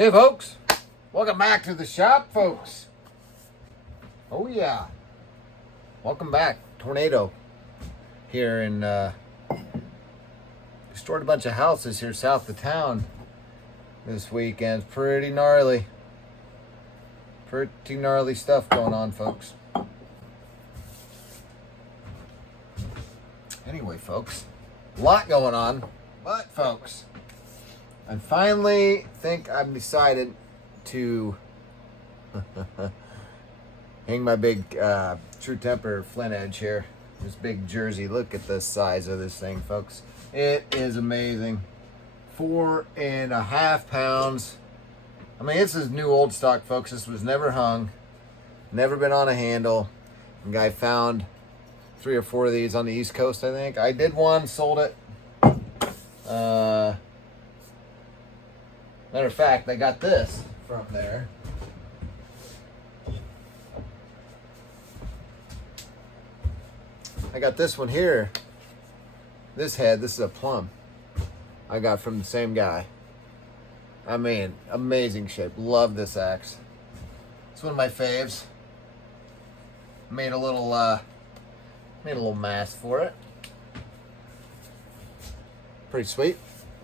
Hey folks, welcome back to the shop, folks. Oh yeah, welcome back. Tornado here in destroyed a bunch of houses here south of town this weekend. Pretty gnarly stuff going on, folks. Anyway, folks, a lot going on, but folks, I finally think I've decided to hang my big True Temper Flint edge here. This big jersey. Look at the size of this thing, folks. It is amazing. 4.5 pounds. I mean, this is new old stock, folks. This was never hung, never been on a handle. The guy found 3 or 4 of these on the East Coast, I think. I did one, sold it. Matter of fact, I got this from there. I got this one here. This head, this is a plum. I got from the same guy. I mean, amazing shape. Love this axe. It's one of my faves. Made a little mask for it. Pretty sweet.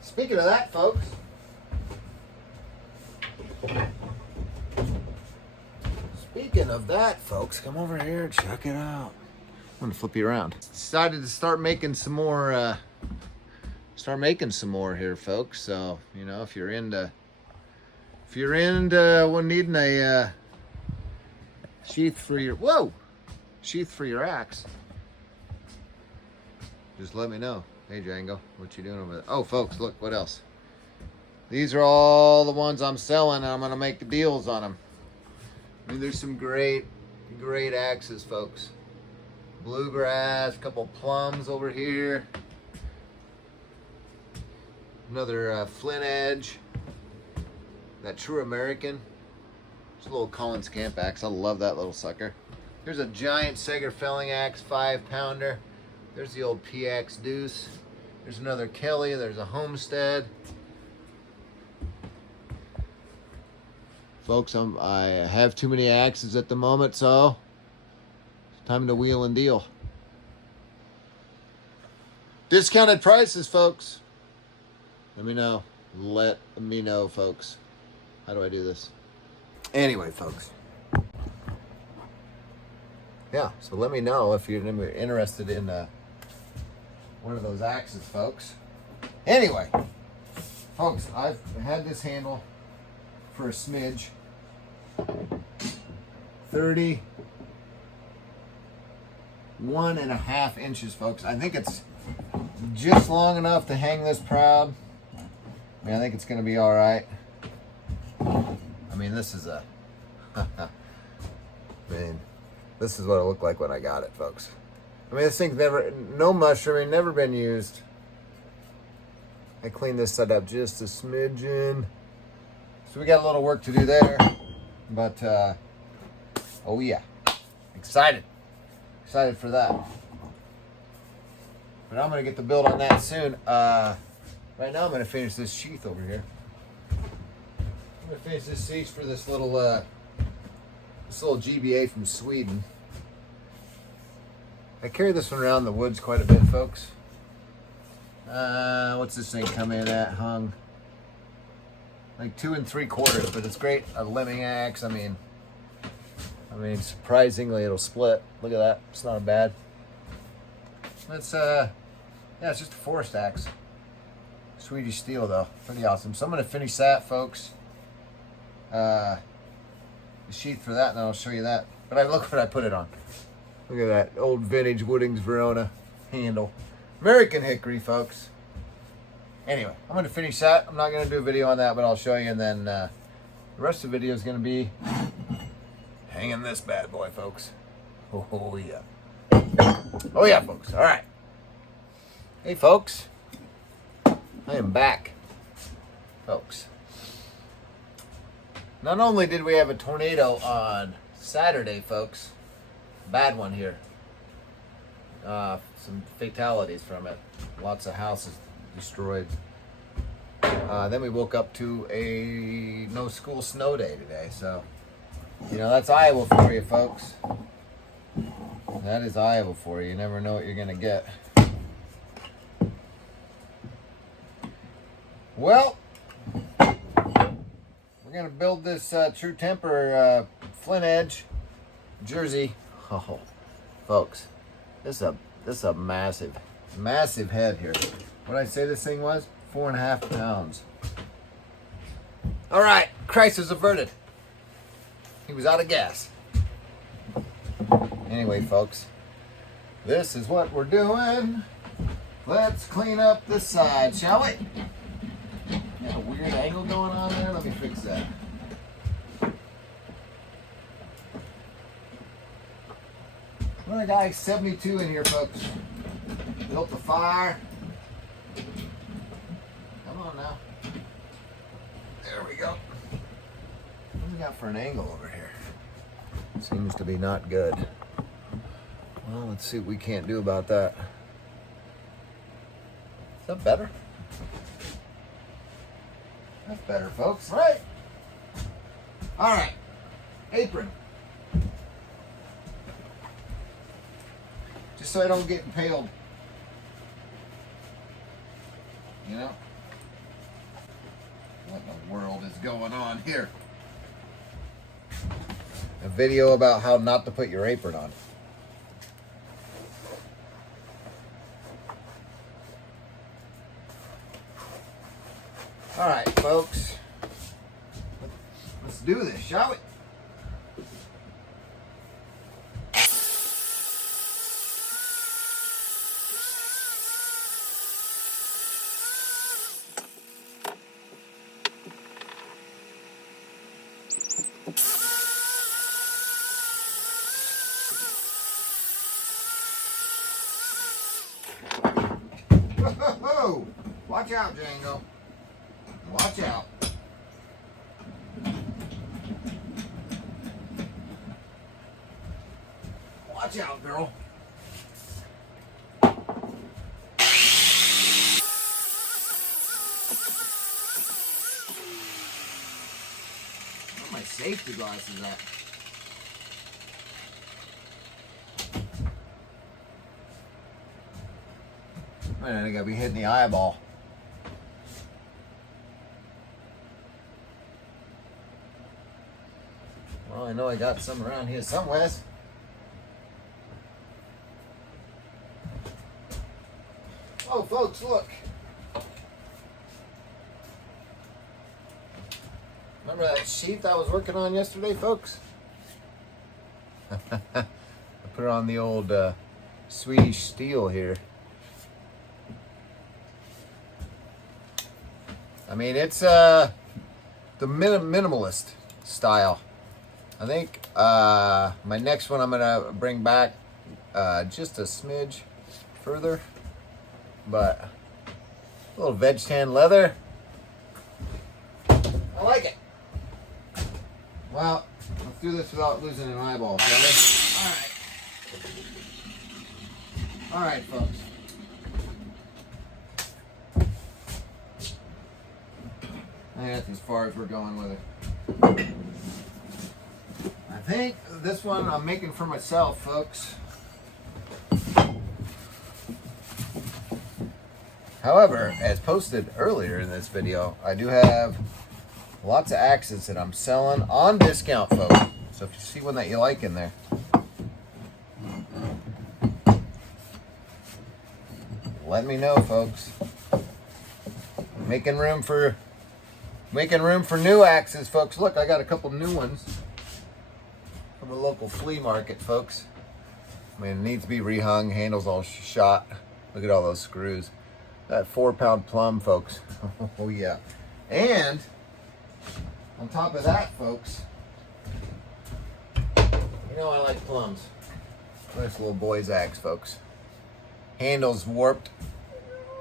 Speaking of that, folks. Come over here and check it out. I'm gonna flip you around. Decided to start making some more here, folks. So, you know, if you're into needing a sheath for your axe, just let me know. Hey Django, what you doing over there? Oh folks, look what else. These are all the ones I'm selling, and I'm gonna make deals on them. I mean, there's some great axes, folks. Bluegrass, couple plums over here. Another Flint edge. That True American. It's a little Collins Camp axe. I love that little sucker. Here's a giant Sager felling axe, 5-pounder. There's the old PX Deuce. There's another Kelly. There's a Homestead. Folks, I have too many axes at the moment, so it's time to wheel and deal. Discounted prices, folks. Let me know, folks. How do I do this? Anyway, folks. Yeah, so let me know if you're interested in one of those axes, folks. Anyway, folks, I've had this handle for a smidge. 31.5 inches, folks. I think it's just long enough to hang this proud. I mean, I think it's going to be all right. I mean, this is this is what it looked like when I got it, folks. I mean, this thing's no mushrooming, never been used. I cleaned this side up just a smidgen. So we got a little work to do there. But, oh yeah, excited for that. But I'm going to get the build on that soon. Right now I'm going to finish this sheath over here. I'm going to finish this sheath for this little GBA from Sweden. I carry this one around the woods quite a bit, folks. What's this thing come in at? Hung like 2 3/4, but it's great. A limbing axe. I mean, surprisingly, it'll split. Look at that. It's not bad. It's yeah, it's just a forest axe. Swedish steel though, pretty awesome. So I'm gonna finish that, folks. The sheath for that, and I'll show you that. But look what I put it on. Look at that old vintage Woodings Verona handle. American hickory, folks. Anyway, I'm going to finish that. I'm not going to do a video on that, but I'll show you. And then the rest of the video is going to be hanging this bad boy, folks. Oh, yeah. Oh, yeah, folks. All right. Hey, folks. I am back, folks. Not only did we have a tornado on Saturday, folks. Bad one here. Some fatalities from it. Lots of houses destroyed. Then we woke up to no school snow day today, so you know that's Iowa for you, folks. That is Iowa for you. You never know what you're gonna get. Well, we're gonna build this True Temper Flint Edge jersey. Oh, folks, this is a massive head here. What did I say this thing was? 4.5 pounds. All right, crisis averted. He was out of gas. Anyway, folks, this is what we're doing. Let's clean up the side, shall we? Got a weird angle going on there. Let me fix that. Well, I got 72 in here, folks. Built the fire. Come on now. There we go. What do we got for an angle over here? Seems to be not good. Well, let's see what we can't do about that. Is that better? That's better, folks. Right? All right. Apron. Just so I don't get impaled. You know? What in the world is going on here? A video about how not to put your apron on. All right, folks. Let's do this, shall we? Whoa! Watch out, Django. Watch out. Watch out, girl. Where are my safety glasses at? Man, I gotta be hitting the eyeball. Well, I know I got some around here somewhere. Oh, folks, look. Remember that sheath I was working on yesterday, folks? I put it on the old Swedish steel here. I mean, it's the minimalist style. I think my next one I'm gonna bring back just a smidge further, but a little veg tan leather. I like it. Well, let's do this without losing an eyeball, shall we? All right, folks. I think that's as far as we're going with it. I think this one I'm making for myself, folks. However, as posted earlier in this video, I do have lots of axes that I'm selling on discount, folks. So if you see one that you like in there, let me know, folks. Making room for new axes, folks. Look, I got a couple new ones from a local flea market, folks. I mean, it needs to be rehung. Handle's all shot. Look at all those screws. That 4-pound plum, folks. Oh yeah. And on top of that, folks, you know I like plums. Nice little boy's axe, folks. Handle's warped.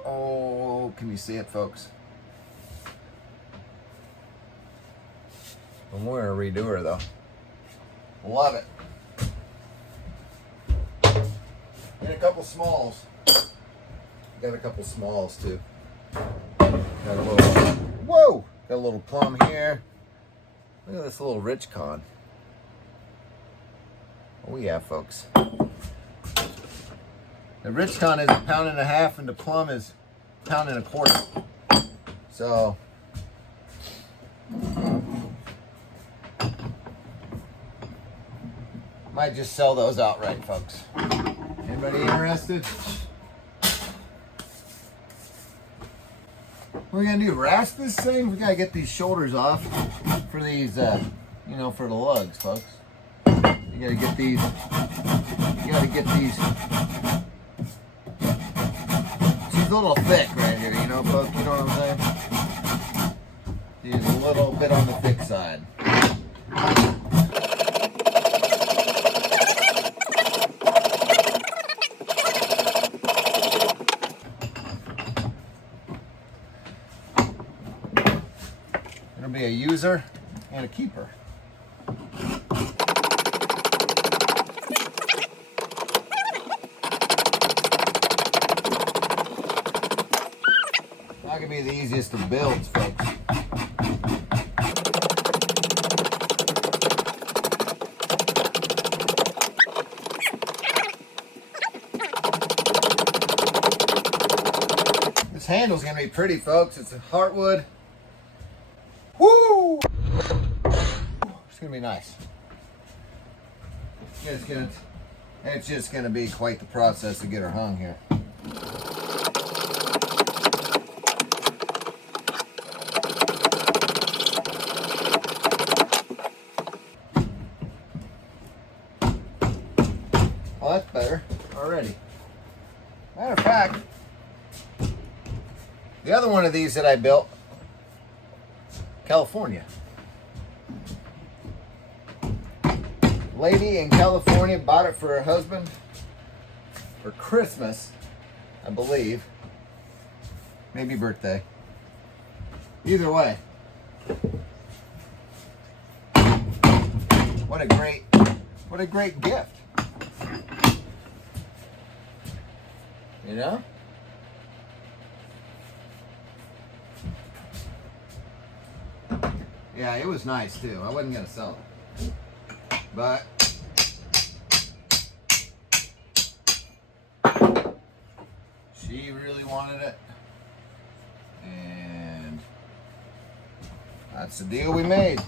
Oh, can you see it, folks? I'm wearing a redo her though. Love it. And a couple smalls. Got a couple smalls too. Got a little, whoa! Got a little plum here. Look at this little rich con. Oh yeah, folks. The rich con is 1.5 pounds and the plum is 1.25 pounds. So might just sell those outright, folks. Anybody interested? What are we gonna do? Rasp this thing? We gotta get these shoulders off for these, you know, for the lugs, folks. You gotta get these. You gotta get these. She's a little thick right here, you know, folks. You know what I'm saying? She's a little bit on the thick side. It'll be a user and a keeper. Not gonna be the easiest of builds, folks. This handle's gonna be pretty, folks. It's a heartwood. Woo! It's gonna be nice. It's just gonna be quite the process to get her hung here. Oh, that's better already. Matter of fact, the other one of these that I built, California. Lady in California bought it for her husband for Christmas, I believe. Maybe birthday. Either way. What a great gift. You know? Yeah, it was nice too. I wasn't gonna sell it, but she really wanted it, and that's the deal we made.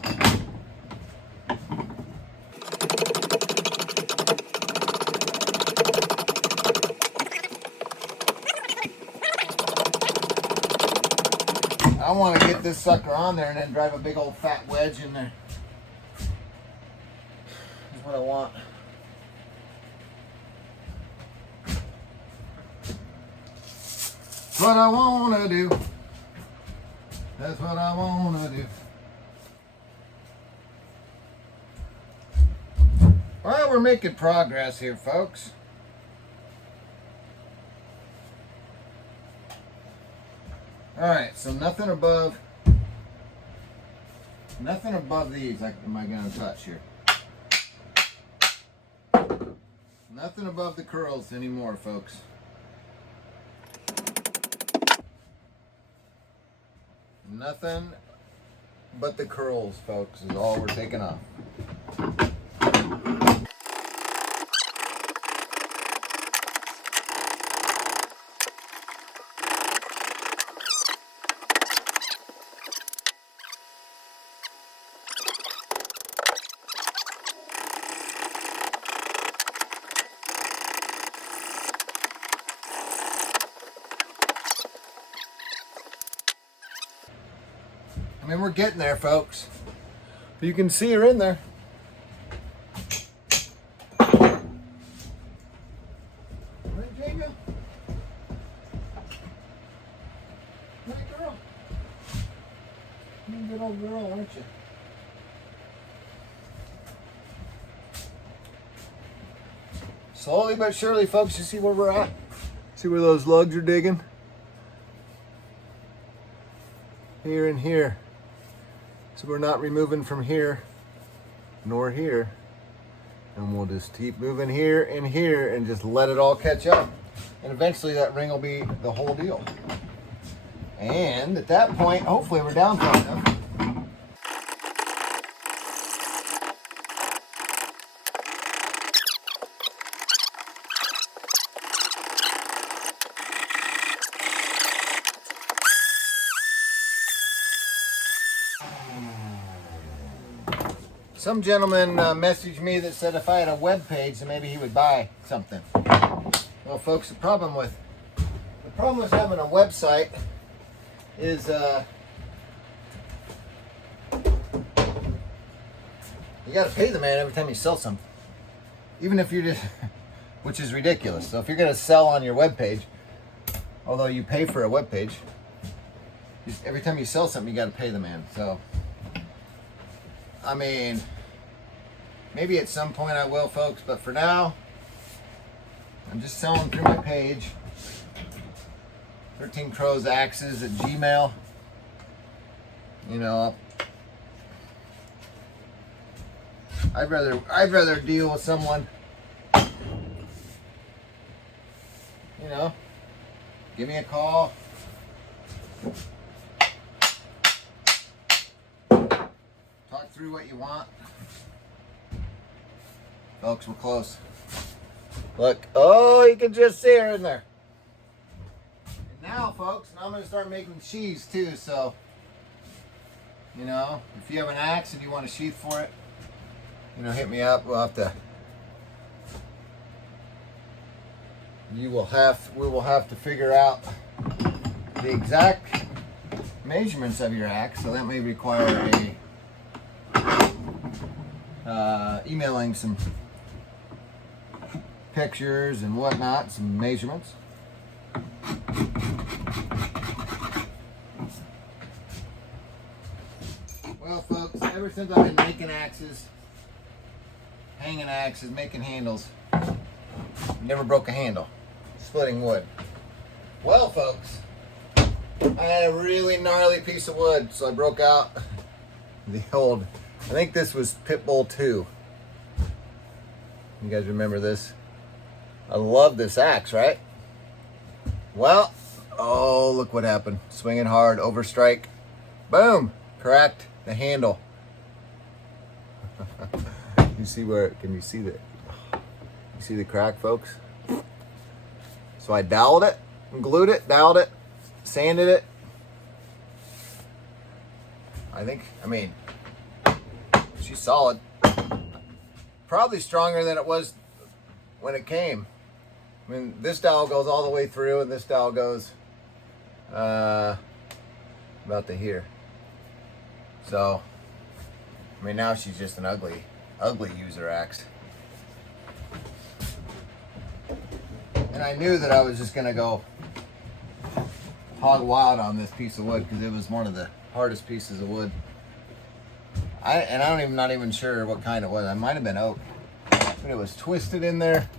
I want to get this sucker on there and then drive a big old fat wedge in there. That's what I want. That's what I want to do. That's what I want to do. Well, we're making progress here, folks. All right, so nothing above these am I going to touch here. Nothing above the curls anymore, folks. Nothing but the curls, folks, is all we're taking off. I mean, we're getting there, folks. You can see her in there. Where'd Jay go? Hey, girl. You're a good old girl, aren't you? Slowly but surely, folks, you see where we're at? See where those lugs are digging? Here and here. So we're not removing from here nor here, and we'll just keep moving here and just let it all catch up, and eventually that ring will be the whole deal. And at that point, hopefully we're down far enough. Some gentleman messaged me that said if I had a web page, then maybe he would buy something. Well, folks, the problem with having a website is you got to pay the man every time you sell something, even if you're just, which is ridiculous. So if you're going to sell on your web page, although you pay for a web page, every time you sell something, you got to pay the man. So, I mean, maybe at some point I will, folks, but for now, I'm just selling through my page. 13 Crows Axes at Gmail. You know, I'd rather deal with someone. You know, give me a call. Talk through what you want. Folks, we're close. Look, oh, you can just see her in there. And now, folks, I'm going to start making sheaths too, so, you know, if you have an axe and you want a sheath for it, you know, hit me up. We will have to figure out the exact measurements of your axe, so that may require emailing some pictures and whatnot, some measurements. Well, folks, ever since I've been making axes, hanging axes, making handles, never broke a handle, splitting wood. Well, folks, I had a really gnarly piece of wood, so I broke out the old, I think this was Pitbull 2. You guys remember this? I love this axe, right? Well, oh, look what happened. Swinging hard, overstrike. Boom! Cracked the handle. You see where, can you see that? You see the crack, folks? So I doweled it, glued it, doweled it, sanded it. I mean, she's solid. Probably stronger than it was when it came. I mean, this dowel goes all the way through, and this dowel goes about to here. So, I mean, now she's just an ugly user axe. And I knew that I was just gonna go hog wild on this piece of wood because it was one of the hardest pieces of wood. I'm not even sure what kind it was. It might have been oak, but it was twisted in there.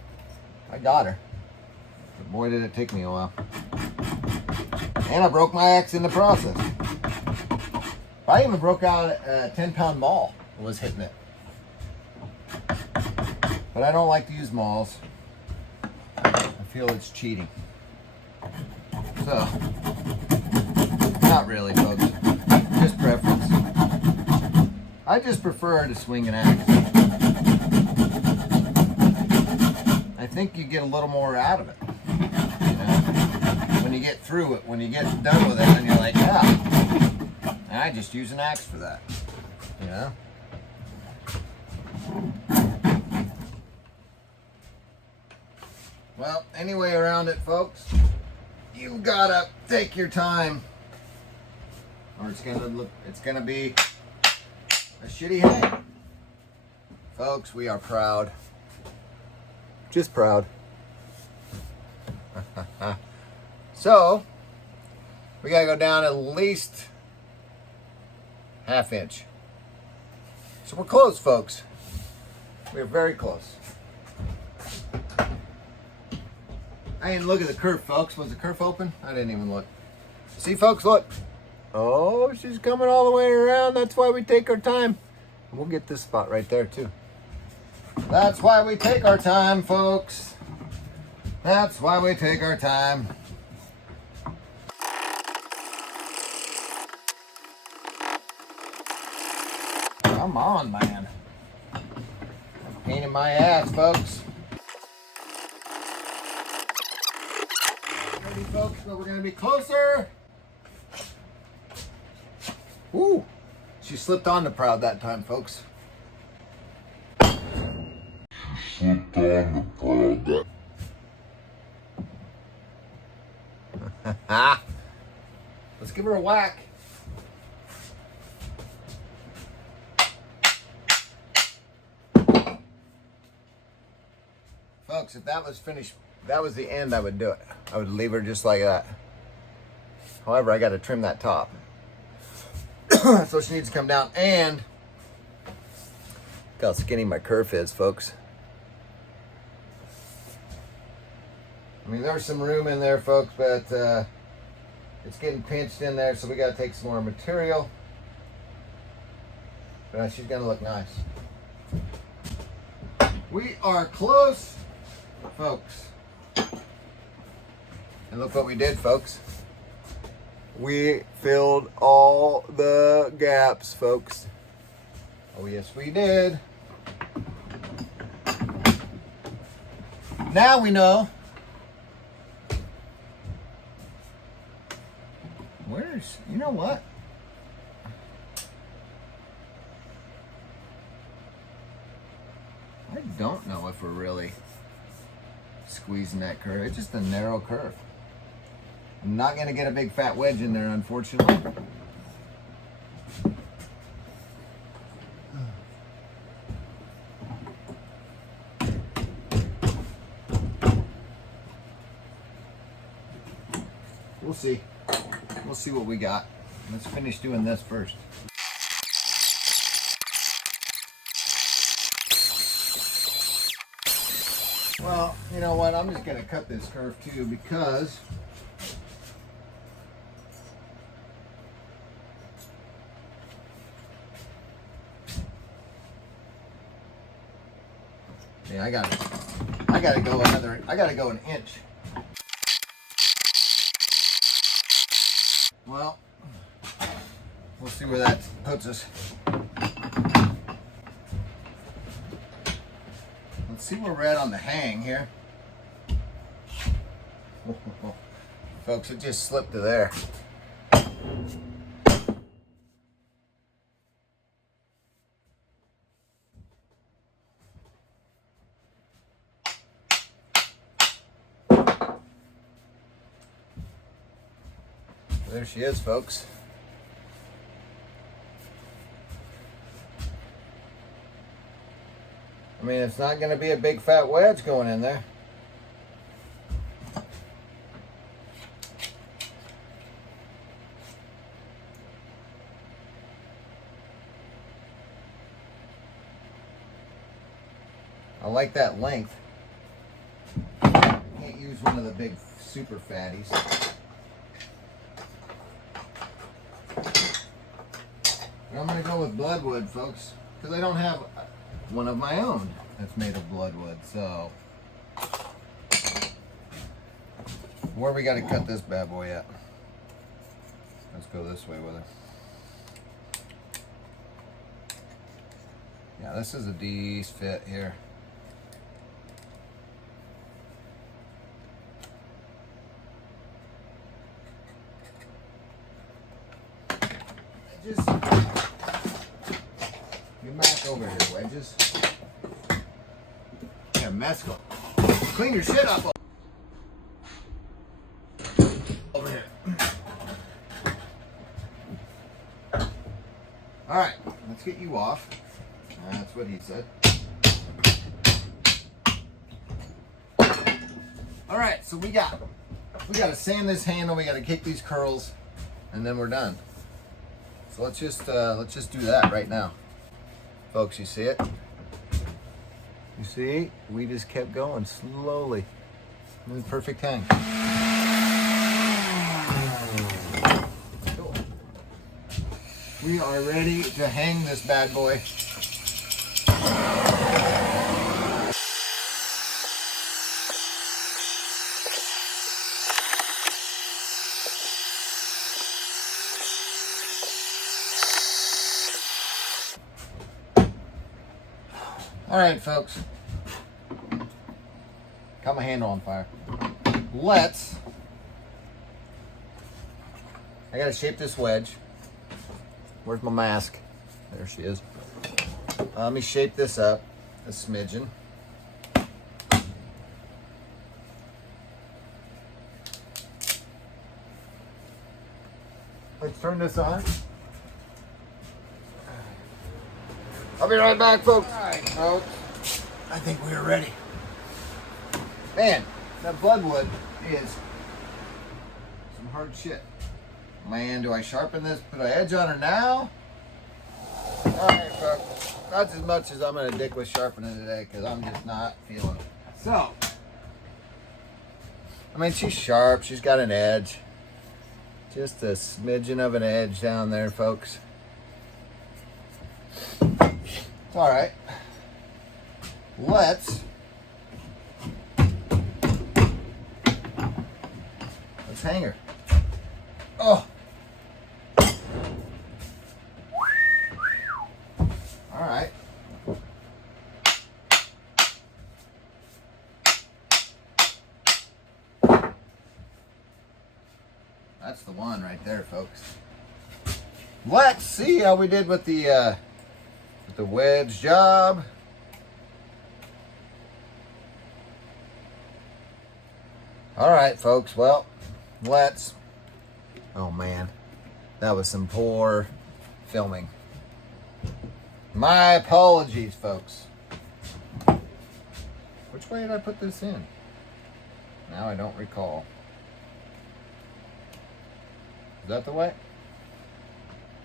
I got her. But boy, did it take me a while. And I broke my axe in the process. I even broke out a 10-pound maul and was hitting it. But I don't like to use mauls. I feel it's cheating. So, not really, folks. Just preference. I just prefer to swing an axe. I think you get a little more out of it. You know? When you get through it, when you get done with it, and you're like, yeah, I just use an axe for that. You know? Well, anyway around it, folks, you gotta take your time, or it's gonna be a shitty hang. Folks, we are proud. Just proud. So, we gotta go down at least ½ inch. So we're close, folks. We're very close. I didn't look at the kerf, folks. Was the kerf open? I didn't even look. See, folks, look. Oh, she's coming all the way around. That's why we take our time. We'll get this spot right there, too. That's why we take our time, folks. That's why we take our time. Come on, man. I'm painting my ass, folks. Ready, folks, but we're going to be closer. Woo! She slipped on the proud that time, folks. Put on the product. Let's give her a whack. Folks, if that was finished, that was the end, I would do it. I would leave her just like that. However, I got to trim that top. So she needs to come down. And look how skinny my kerf is, folks. I mean, there's some room in there, folks, but it's getting pinched in there, so we got to take some more material. But she's going to look nice. We are close, folks. And look what we did, folks. We filled all the gaps, folks. Oh, yes, we did. Now we know. You know what? I don't know if we're really squeezing that curve. It's just a narrow curve. I'm not going to get a big fat wedge in there, unfortunately. We'll see. We'll see what we got. Let's finish doing this first. Well, you know what? I'm just going to cut this curve too because yeah, I gotta go an inch. Well, we'll see where that puts us. Let's see where we're at on the hang here. Folks, it just slipped to there. There she is, folks. I mean, it's not going to be a big fat wedge going in there. I like that length. Can't use one of the big super fatties. I'm going to go with bloodwood, folks, because I don't have one of my own that's made of bloodwood. So, where we got to cut this bad boy at? Let's go this way with her. Yeah, this is a decent fit here. Just get back over here, wedges. Yeah, mescal. Clean your shit up over here. All right, let's get you off. That's what he said. All right, so we got to sand this handle. We got to kick these curls, and then we're done. So let's just do that right now, folks. You see it? You see? We just kept going slowly. This is perfect hang. Cool. We are ready to hang this bad boy. All right, folks. Got my handle on fire. I gotta shape this wedge. Where's my mask? There she is. Let me shape this up a smidgen. Let's turn this on. I'll be right back, folks. All right, folks. I think we are ready. Man, that bloodwood is some hard shit. Man, do I sharpen this? Put an edge on her now? All right, folks. Not as much as I'm gonna dick with sharpening today, because I'm just not feeling it. So, I mean, she's sharp. She's got an edge. Just a smidgen of an edge down there, folks. It's all right. Let's hang her. Oh. All right. That's the one right there, folks. Let's see how we did with the wedge job. All right, folks. Well, let's. Oh man, that was some poor filming. My apologies, folks. Which way did I put this in? Now I don't recall. Is that the way?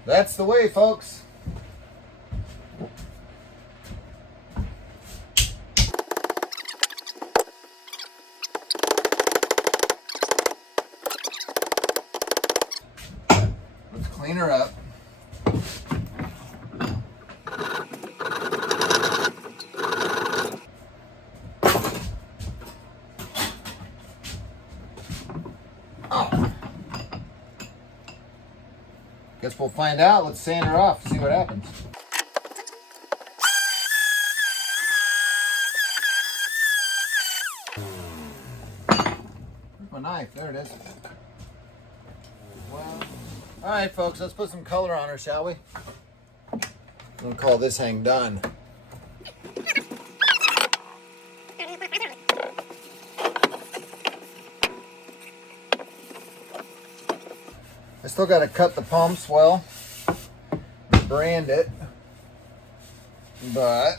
That's the way, folks. Let's clean her up. Guess we'll find out. Let's sand her off, see what happens. Where's my knife? There it is. Well, all right, folks, let's put some color on her, shall we? I'm gonna call this hang done. I still got to cut the pumps well, brand it, but,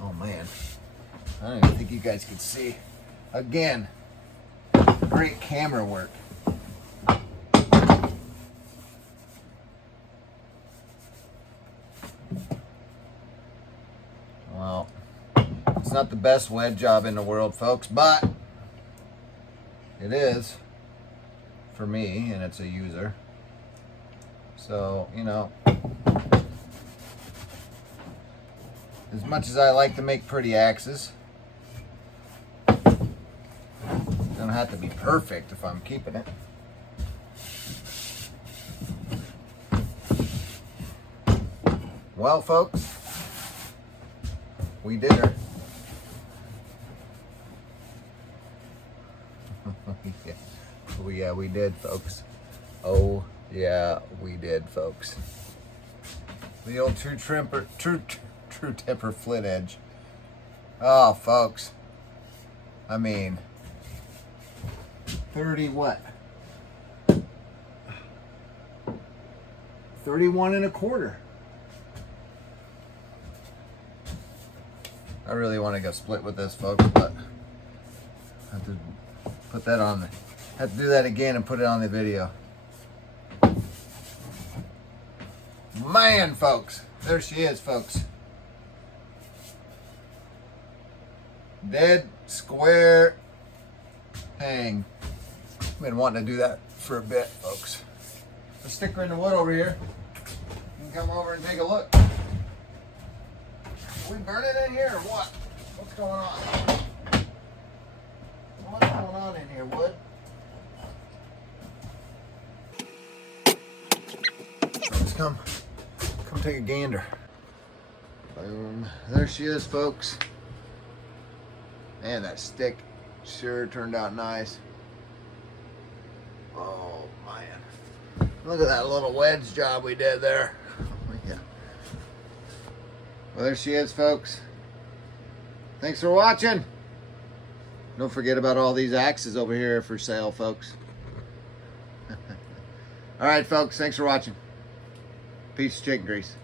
oh man, I don't even think you guys can see. Again, great camera work. Well, it's not the best wedge job in the world, folks, but it is for me, and it's a user. So, you know, as much as I like to make pretty axes, it don't have to be perfect if I'm keeping it. Well, folks, we did her. Yeah. Oh yeah, we did, folks. Oh yeah, we did, folks. The old true temper Flint edge. Oh, folks. I mean, 30 what? 31 and a quarter. I really want to go split with this, folks, but I have to put that on the. Have to do that again and put it on the video. Man, folks. There she is, folks. Dead square hang. Been wanting to do that for a bit, folks. Let's stick her in the wood over here. You can come over and take a look. Are we burning in here or what? What's going on? What's going on in here, wood? Let's come take a gander. Boom. There she is, folks. Man, that stick sure turned out nice. Oh, man. Look at that little wedge job we did there. Oh, yeah. Well, there she is, folks. Thanks for watching. Don't forget about all these axes over here for sale, folks. All right, folks. Thanks for watching. Peace, chicken grease.